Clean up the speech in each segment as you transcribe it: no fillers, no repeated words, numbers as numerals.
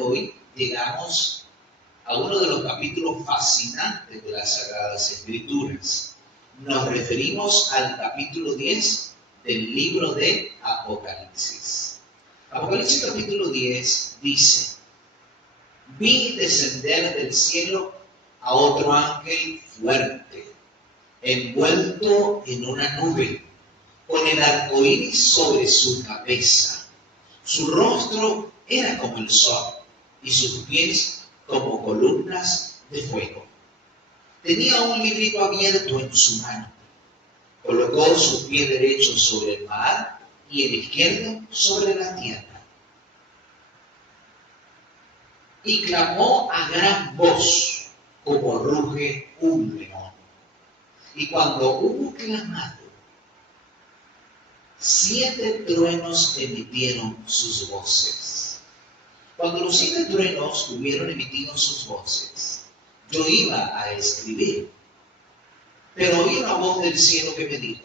Hoy llegamos a uno de los capítulos fascinantes de las Sagradas Escrituras. Nos referimos al capítulo 10 del libro de Apocalipsis. Apocalipsis capítulo 10 dice: vi descender del cielo a otro ángel fuerte, envuelto en una nube, con el arco iris sobre su cabeza. Su rostro era como el sol y sus pies como columnas de fuego. Tenía un librito abierto en su mano. Colocó su pie derecho sobre el mar y el izquierdo sobre la tierra. Y clamó a gran voz, como ruge un león. Y cuando hubo clamado, 7 truenos emitieron sus voces. Cuando los 7 truenos hubieron emitido sus voces, yo iba a escribir, pero oí una voz del cielo que me dijo: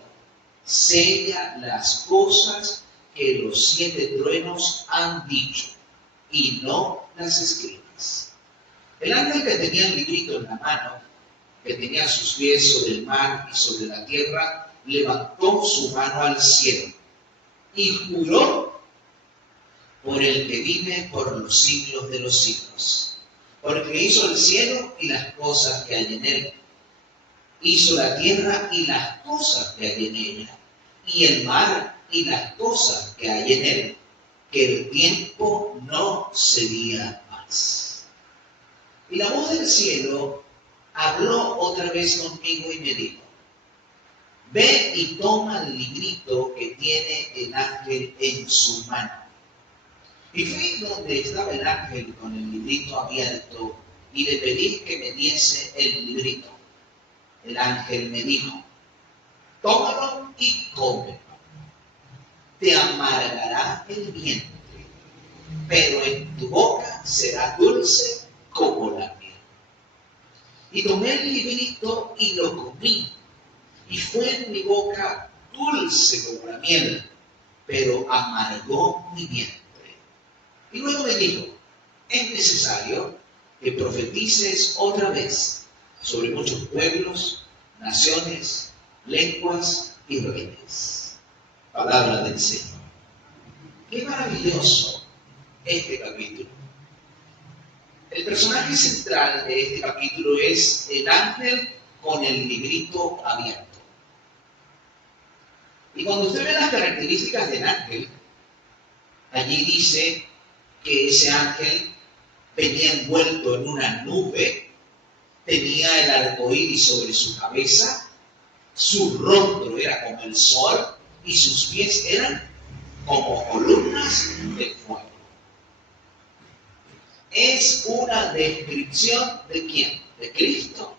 sella las cosas que los 7 truenos han dicho y no las escribas. El ángel que tenía el librito en la mano, que tenía sus pies sobre el mar y sobre la tierra, levantó su mano al cielo y juró por el que vive por los siglos de los siglos, porque hizo el cielo y las cosas que hay en él, hizo la tierra y las cosas que hay en ella, y el mar y las cosas que hay en él, que el tiempo no sería más. Y la voz del cielo habló otra vez conmigo y me dijo: ve y toma el librito que tiene el ángel en su mano. Y fui donde estaba el ángel con el librito abierto y le pedí que me diese el librito. El ángel me dijo: tómalo y cómelo. Te amargará el vientre, pero en tu boca será dulce como la miel. Y tomé el librito y lo comí, y fue en mi boca dulce como la miel, pero amargó mi vientre. Y luego me dijo: es necesario que profetices otra vez sobre muchos pueblos, naciones, lenguas y reyes. Palabra del Señor. Qué maravilloso este capítulo. El personaje central de este capítulo es el ángel con el librito abierto. Y cuando usted ve las características del ángel, allí dice que ese ángel venía envuelto en una nube, tenía el arco iris sobre su cabeza, su rostro era como el sol y sus pies eran como columnas de fuego. Es una descripción de ¿quién? De Cristo.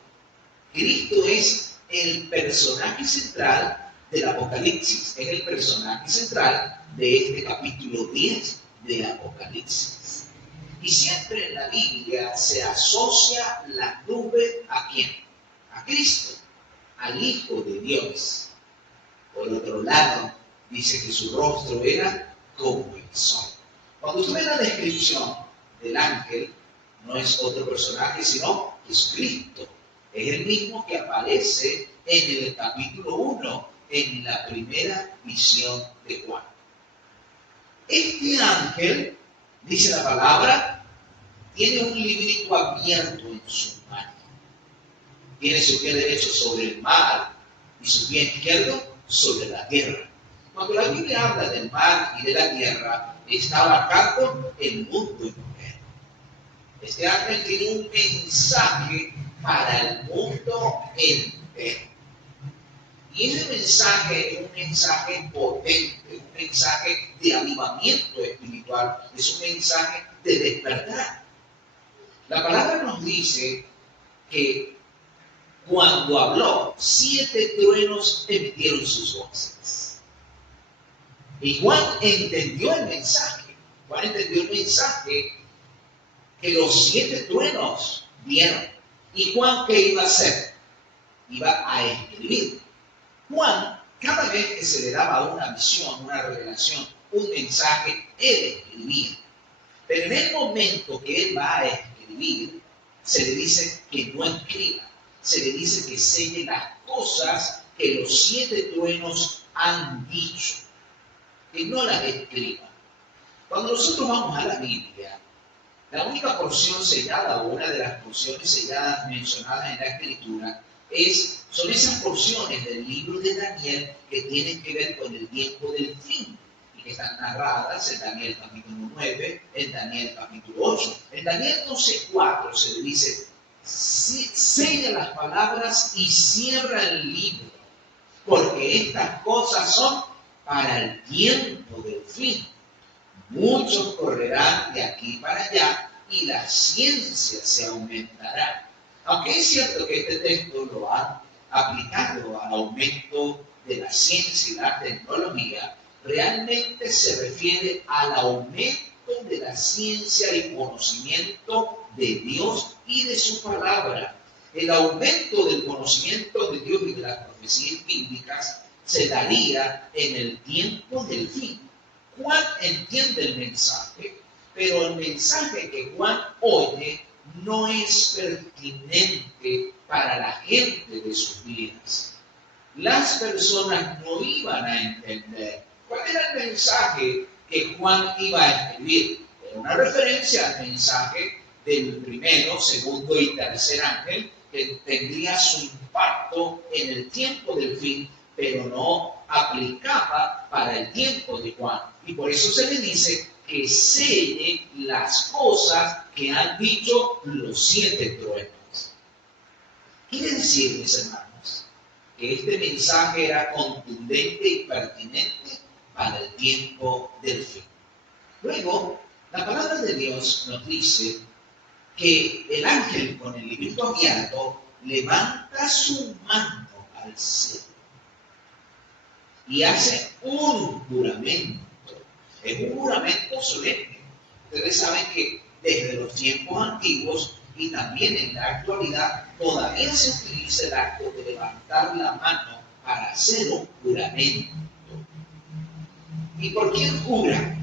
Cristo es el personaje central del Apocalipsis, es el personaje central de este capítulo 10 de Apocalipsis. Y siempre en la Biblia se asocia la nube ¿a quién? A Cristo, al Hijo de Dios. Por otro lado, dice que su rostro era como el sol. Cuando usted ve la descripción del ángel, no es otro personaje, sino Jesucristo. Es el mismo que aparece en el capítulo 1, en la primera visión de Juan. Este ángel, dice la palabra, tiene un librito abierto en su mano. Tiene su pie derecho sobre el mar y su pie izquierdo sobre la tierra. Cuando la Biblia habla del mar y de la tierra, está abarcando el mundo entero. Este ángel tiene un mensaje para el mundo entero. Y ese mensaje es un mensaje potente, un mensaje de avivamiento espiritual, es un mensaje de despertar. La palabra nos dice que cuando habló, 7 truenos emitieron sus voces. Y Juan entendió el mensaje. Juan entendió el mensaje que los 7 truenos dieron. ¿Y Juan qué iba a hacer? Iba a escribir. Juan, cada vez que se le daba una visión, una revelación, un mensaje, él escribía. Pero en el momento que él va a escribir, se le dice que no escriba. Se le dice que selle las cosas que los 7 truenos han dicho, que no las escriba. Cuando nosotros vamos a la Biblia, la única porción sellada o una de las porciones selladas mencionadas en la Escritura son esas porciones del libro de Daniel que tienen que ver con el tiempo del fin y que están narradas en Daniel capítulo 9, en Daniel capítulo 8. En Daniel 12:4 se le dice, sella las palabras y cierra el libro, porque estas cosas son para el tiempo del fin. Muchos correrán de aquí para allá y la ciencia se aumentará. Aunque es cierto que este texto lo ha aplicado al aumento de la ciencia y la tecnología, realmente se refiere al aumento de la ciencia y conocimiento de Dios y de su palabra. El aumento del conocimiento de Dios y de las profecías bíblicas se daría en el tiempo del fin. Juan entiende el mensaje, pero el mensaje que Juan oye no es pertinente para la gente de sus vidas. Las personas no iban a entender cuál era el mensaje que Juan iba a escribir. Era una referencia al mensaje del primero, segundo y tercer ángel, que tendría su impacto en el tiempo del fin, pero no aplicaba para el tiempo de Juan. Y por eso se le dice que selle las cosas que han dicho los 7 truenos. Quiere decir, mis hermanos, que este mensaje era contundente y pertinente para el tiempo del fin. Luego, la palabra de Dios nos dice que el ángel con el librito abierto levanta su mano al cielo y hace un juramento. Es un juramento solemne. Ustedes saben que desde los tiempos antiguos y también en la actualidad todavía se utiliza el acto de levantar la mano para hacer un juramento. ¿Y por quién jura?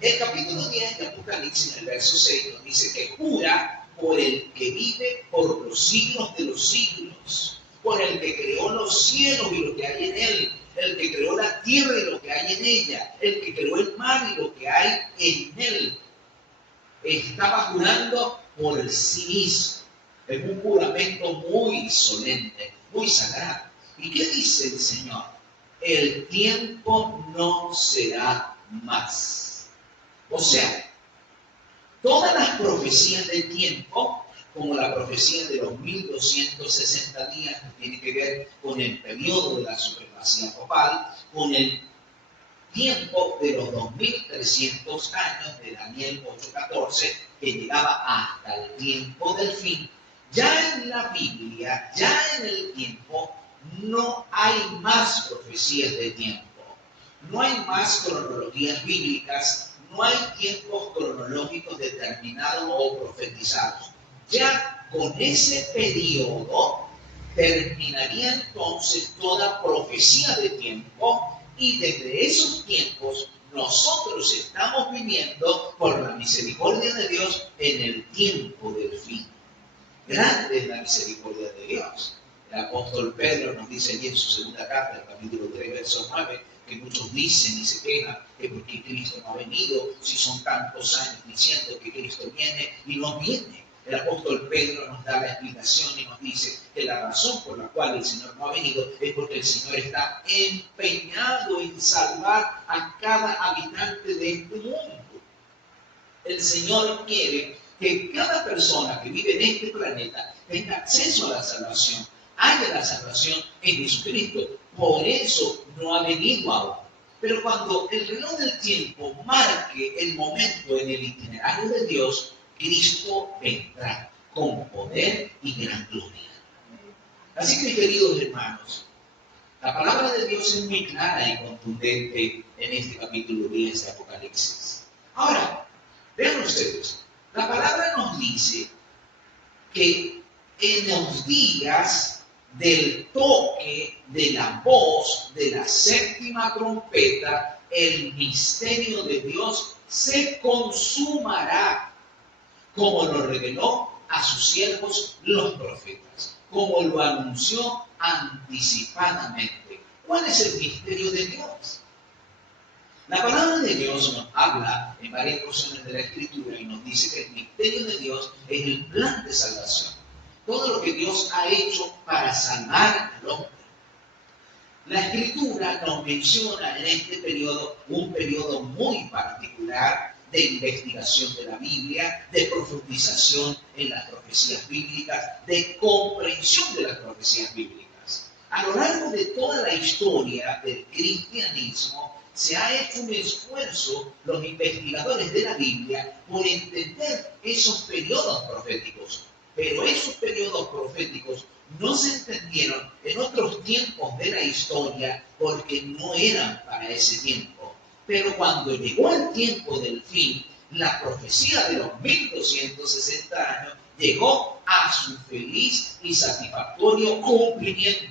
El capítulo 10 de Apocalipsis, en el verso 6, nos dice que jura por el que vive por los siglos de los siglos, por el que creó los cielos y lo que hay en él, el que creó la tierra y lo que hay en ella, el que creó el mar y lo que hay en él. Estaba jurando por sí mismo. Es un juramento muy solemne, muy sagrado. ¿Y qué dice el Señor? El tiempo no será más. O sea, todas las profecías del tiempo, como la profecía de los 1260 días, que tiene que ver con el periodo de la supremacía papal, con el tiempo de los 2300 años de Daniel 8:14, que llegaba hasta el tiempo del fin. Ya en la Biblia, ya en el tiempo, no hay más profecías de tiempo. No hay más cronologías bíblicas, no hay tiempos cronológicos determinados o profetizados. Ya con ese periodo terminaría entonces toda profecía de tiempo, y desde esos tiempos nosotros estamos viviendo por la misericordia de Dios en el tiempo del fin. Grande es la misericordia de Dios. El apóstol Pedro nos dice allí en su segunda carta, el capítulo 3, verso 9, que muchos dicen y se quejan que porque Cristo no ha venido, si son tantos años diciendo que Cristo viene y no viene. El apóstol Pedro nos da la explicación y nos dice que la razón por la cual el Señor no ha venido es porque el Señor está empeñado en salvar a cada habitante de este mundo. El Señor quiere que cada persona que vive en este planeta tenga acceso a la salvación, haya la salvación en Jesucristo. Por eso no ha venido aún. Pero cuando el reloj del tiempo marque el momento en el itinerario de Dios, Cristo vendrá con poder y gran gloria. Así que, queridos hermanos, la palabra de Dios es muy clara y contundente en este capítulo 10 de Apocalipsis. Ahora, vean ustedes, la palabra nos dice que en los días del toque de la voz de la séptima trompeta, el misterio de Dios se consumará, como lo reveló a sus siervos los profetas, como lo anunció anticipadamente. ¿Cuál es el misterio de Dios? La palabra de Dios nos habla en varias porciones de la Escritura y nos dice que el misterio de Dios es el plan de salvación. Todo lo que Dios ha hecho para salvar al hombre. La Escritura nos menciona en este periodo un periodo muy particular de investigación de la Biblia, de profundización en las profecías bíblicas, de comprensión de las profecías bíblicas. A lo largo de toda la historia del cristianismo se ha hecho un esfuerzo, los investigadores de la Biblia, por entender esos periodos proféticos. Pero esos periodos proféticos no se entendieron en otros tiempos de la historia porque no eran para ese tiempo. Pero cuando llegó el tiempo del fin, la profecía de los 1260 años llegó a su feliz y satisfactorio cumplimiento.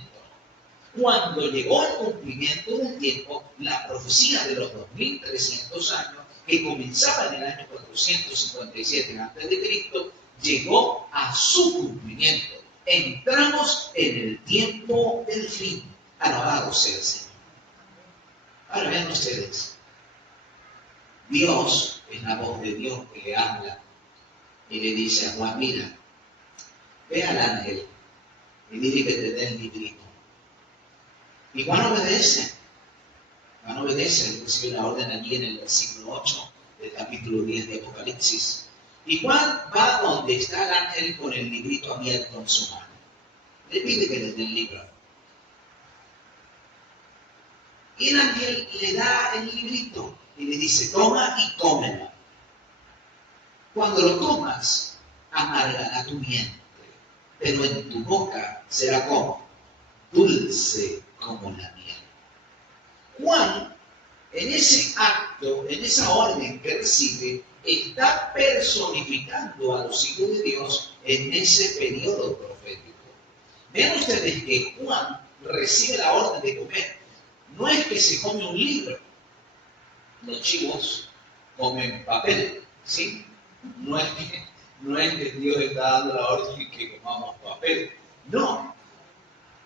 Cuando llegó el cumplimiento del tiempo, la profecía de los 2300 años, que comenzaba en el año 457 a.C., llegó a su cumplimiento. Entramos en el tiempo del fin. Alabado sea el Señor. Ahora vean ustedes. Dios, es la voz de Dios que le habla y le dice a Juan, mira, ve al ángel y dile que te dé el librito. Y Juan obedece. Juan obedece, recibe la orden allí en el versículo 8 del capítulo 10 de Apocalipsis. Y Juan va donde está el ángel con el librito abierto en su mano. Le pide que le dé el libro. Y el ángel le da el librito y le dice, toma y cómelo. Cuando lo tomas, amargará tu vientre, pero en tu boca será como dulce como la miel. Juan, en ese acto, en esa orden que recibe, está personificando a los hijos de Dios en ese periodo profético. Vean ustedes que Juan recibe la orden de comer. No es que se come un libro. Los chivos comen papel, ¿sí? No es que Dios está dando la orden de que comamos papel. No.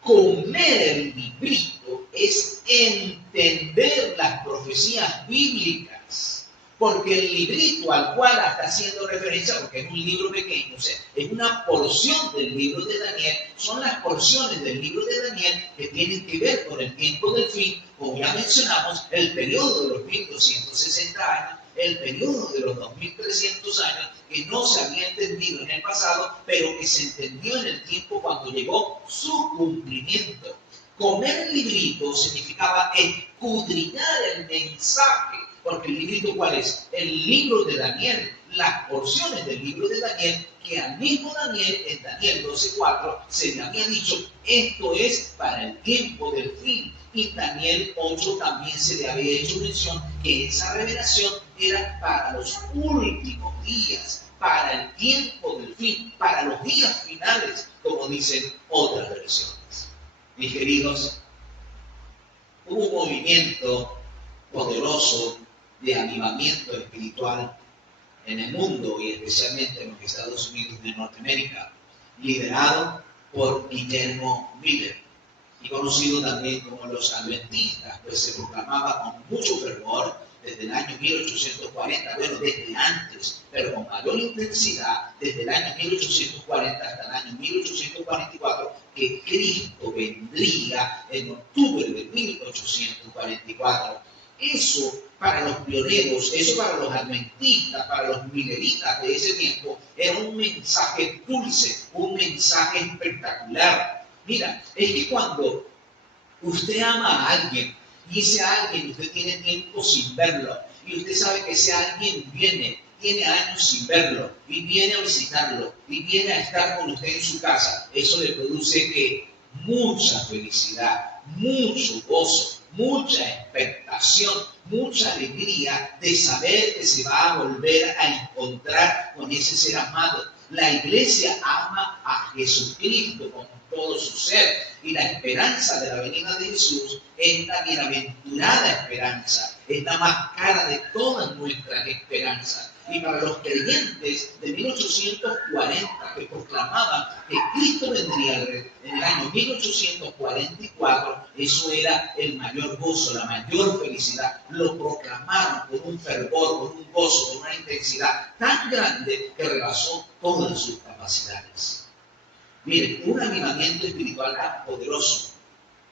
Comer el librito es entender las profecías bíblicas. Porque el librito al cual está haciendo referencia, porque es un libro pequeño, o sea, es una porción del libro de Daniel, son las porciones del libro de Daniel que tienen que ver con el tiempo del fin, como ya mencionamos, el periodo de los 1260 años, el periodo de los 2300 años, que no se había entendido en el pasado, pero que se entendió en el tiempo cuando llegó su cumplimiento. Comer el librito significaba escudriñar el mensaje. Porque el librito, ¿cuál es? El libro de Daniel, las porciones del libro de Daniel, que al mismo Daniel, en Daniel 12:4, se le había dicho, esto es para el tiempo del fin. Y Daniel 8 también se le había hecho mención que esa revelación era para los últimos días, para el tiempo del fin, para los días finales, como dicen otras versiones. Mis queridos, hubo un movimiento poderoso de avivamiento espiritual en el mundo y especialmente en los Estados Unidos de Norteamérica, liderado por Guillermo Miller y conocido también como los adventistas, pues se proclamaba con mucho fervor desde el año 1840, bueno, desde antes, pero con mayor intensidad, desde el año 1840 hasta el año 1844, que Cristo vendría en octubre de 1844. Eso para los pioneros, eso para los adventistas, para los mileritas de ese tiempo, era un mensaje dulce, un mensaje espectacular. Mira, es que cuando usted ama a alguien y ese alguien usted tiene tiempo sin verlo y usted sabe que ese alguien tiene años sin verlo y viene a visitarlo y viene a estar con usted en su casa, eso le produce que mucha felicidad, mucho gozo, mucha expectación, mucha alegría de saber que se va a volver a encontrar con ese ser amado. La iglesia ama a Jesucristo con todo su ser y la esperanza de la venida de Jesús es la bienaventurada esperanza. es la más cara de todas nuestras esperanzas. Y para los creyentes de 1840 que proclamaban que Cristo vendría en el año 1844, eso era el mayor gozo, la mayor felicidad. Lo proclamaron con un fervor, con un gozo, con una intensidad tan grande que rebasó todas sus capacidades. Miren, un avivamiento espiritual tan poderoso.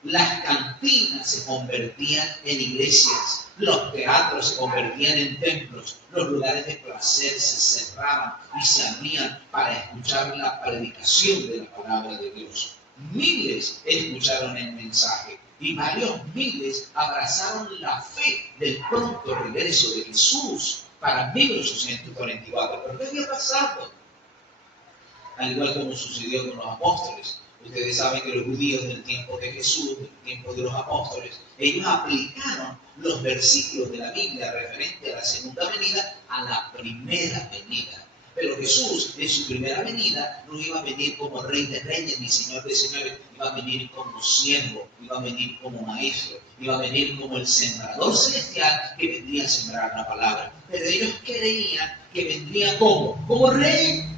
Las cantinas se convertían en iglesias, los teatros se convertían en templos, los lugares de placer se cerraban y se abrían para escuchar la predicación de la palabra de Dios. Miles escucharon el mensaje y varios miles abrazaron la fe del pronto regreso de Jesús para 1844. ¿Pero qué había pasado? Al igual como sucedió con los apóstoles. Ustedes saben que los judíos del tiempo de Jesús, del tiempo de los apóstoles, ellos aplicaron los versículos de la Biblia referente a la segunda venida a la primera venida. Pero Jesús, en su primera venida, no iba a venir como rey de reyes ni señor de señores, iba a venir como siervo, iba a venir como maestro, iba a venir como el sembrador celestial que vendría a sembrar la palabra. Pero ellos creían que vendría como rey.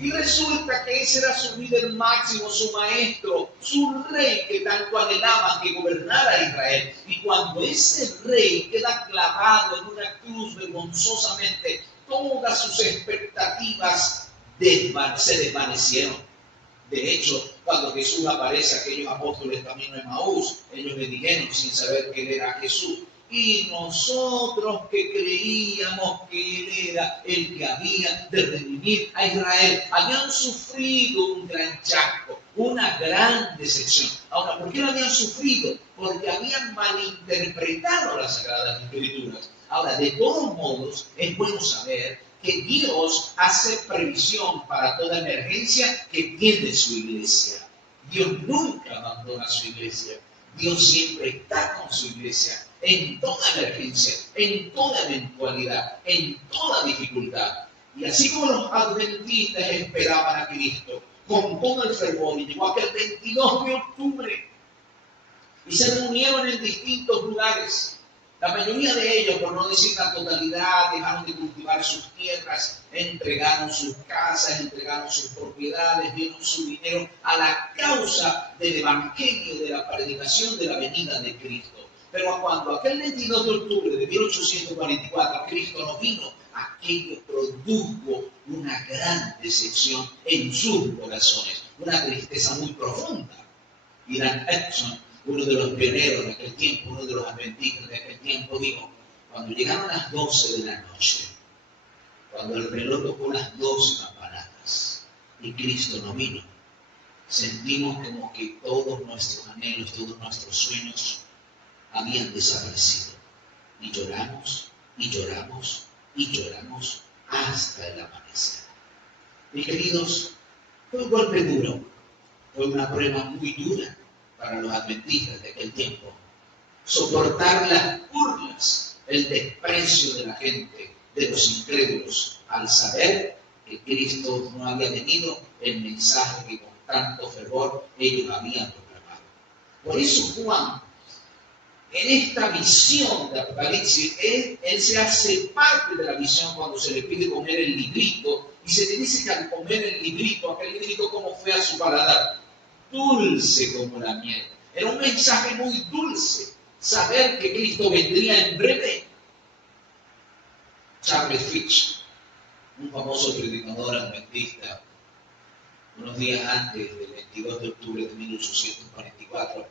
Y resulta que ese era su líder máximo, su maestro, su rey que tanto anhelaban que gobernara a Israel. Y cuando ese rey queda clavado en una cruz vergonzosamente, todas sus expectativas se desvanecieron. De hecho, cuando Jesús aparece a aquellos apóstoles camino de Emaús, ellos le dijeron sin saber que él era Jesús: y nosotros que creíamos que Él era el que había de redimir a Israel, habían sufrido un gran chasco, una gran decepción. Ahora, ¿por qué lo habían sufrido? Porque habían malinterpretado las Sagradas Escrituras. Ahora, de todos modos, es bueno saber que Dios hace previsión para toda emergencia que tiene su iglesia. Dios nunca abandona su iglesia. Dios siempre está con su iglesia en toda emergencia, en toda eventualidad, en toda dificultad. Y así como los adventistas esperaban a Cristo con todo el fervor, y llegó aquel 22 de octubre y se reunieron en distintos lugares. La mayoría de ellos, por no decir la totalidad, dejaron de cultivar sus tierras, entregaron sus casas, entregaron sus propiedades, dieron su dinero a la causa del evangelio, de la predicación de la venida de Cristo. Pero cuando aquel 22 de octubre de 1844 Cristo no vino, aquello produjo una gran decepción en sus corazones, una tristeza muy profunda. Y Dan Edson, uno de los pioneros de aquel tiempo, uno de los adventistas de aquel tiempo, dijo: cuando llegaron las 12 de la noche, cuando el reloj tocó las 12 campanadas y Cristo no vino, sentimos como que todos nuestros anhelos, todos nuestros sueños habían desaparecido. Y lloramos, y lloramos, y lloramos hasta el amanecer. Mis queridos, fue un golpe duro, fue una prueba muy dura para los adventistas de aquel tiempo. Soportar las burlas, el desprecio de la gente, de los incrédulos, al saber que Cristo no había tenido el mensaje que con tanto fervor ellos habían proclamado. Por eso Juan, en esta visión de Apocalipsis, él se hace parte de la visión cuando se le pide comer el librito, y se le dice que al comer el librito, aquel librito como fue a su paladar, dulce como la miel. Era un mensaje muy dulce, saber que Cristo vendría en breve. Charles Fitch, un famoso predicador adventista, unos días antes del 22 de octubre de 1844,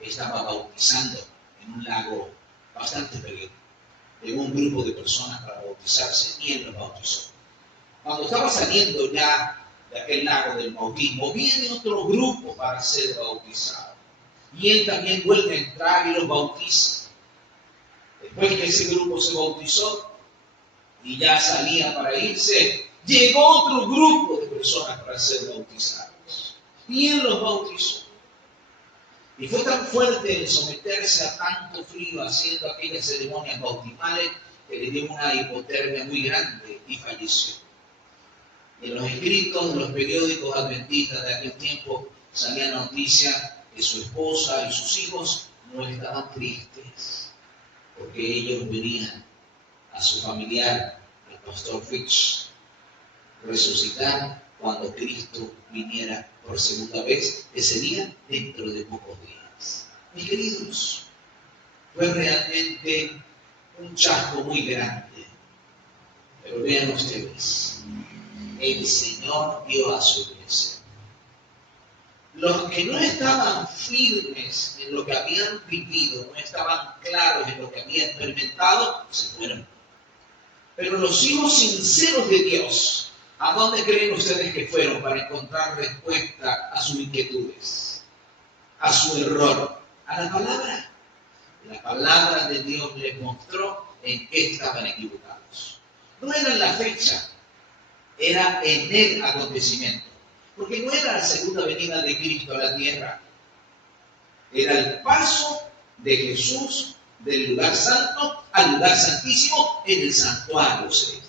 estaba bautizando en un lago bastante pequeño. Llegó un grupo de personas para bautizarse y él los bautizó. Cuando estaba saliendo ya de aquel lago del bautismo, viene otro grupo para ser bautizado. Y él también vuelve a entrar y los bautiza. Después que ese grupo se bautizó y ya salía para irse, llegó otro grupo de personas para ser bautizados. Y él los bautizó. Y fue tan fuerte el someterse a tanto frío haciendo aquellas ceremonias bautismales que le dio una hipotermia muy grande y falleció. Y en los escritos de los periódicos adventistas de aquel tiempo salía noticia que su esposa y sus hijos no estaban tristes, porque ellos venían a su familiar, el pastor Fitch, resucitar cuando Cristo viniera por segunda vez, que sería dentro de pocos días. Mis queridos, fue realmente un chasco muy grande, pero vean ustedes, el Señor dio a su iglesia. Los que no estaban firmes en lo que habían vivido, no estaban claros en lo que habían experimentado, se fueron. Pero los hijos sinceros de Dios, ¿a dónde creen ustedes que fueron para encontrar respuesta a sus inquietudes, a su error? A la palabra. La palabra de Dios les mostró en qué estaban equivocados. No era en la fecha, era en el acontecimiento. Porque no era la segunda venida de Cristo a la tierra. Era el paso de Jesús del lugar santo al lugar santísimo en el santuario celestial.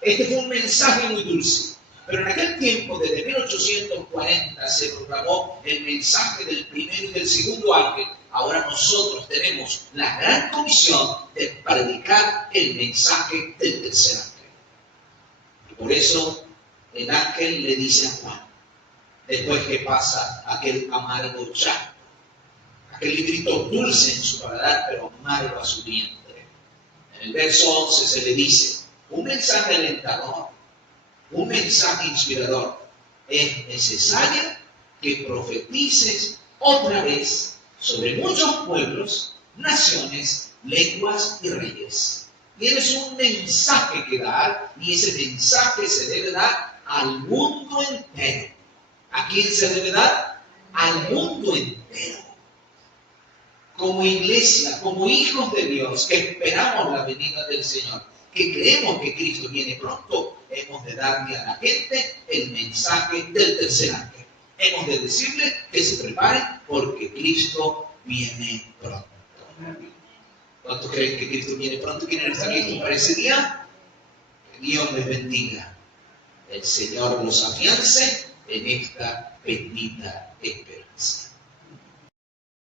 Este fue un mensaje muy dulce. Pero en aquel tiempo, desde 1840, se proclamó el mensaje del primero y del segundo ángel. Ahora nosotros tenemos la gran comisión de predicar el mensaje del tercer ángel. Y por eso el ángel le dice a Juan, después que pasa aquel amargo chasco, aquel librito dulce en su paladar, pero amargo a su vientre. En el verso 11 se le dice, un mensaje alentador, un mensaje inspirador. Es necesario que profetices otra vez sobre muchos pueblos, naciones, lenguas y reyes. Tienes un mensaje que dar y ese mensaje se debe dar al mundo entero. ¿A quién se debe dar? Al mundo entero. Como iglesia, como hijos de Dios, que esperamos la venida del Señor, que creemos que Cristo viene pronto, hemos de darle a la gente el mensaje del tercer ángel. Hemos de decirle que se preparen porque Cristo viene pronto. ¿Cuántos creen que Cristo viene pronto? ¿Quieren estar listos para ese día? Que Dios les bendiga. El Señor los afiance en esta bendita esperanza.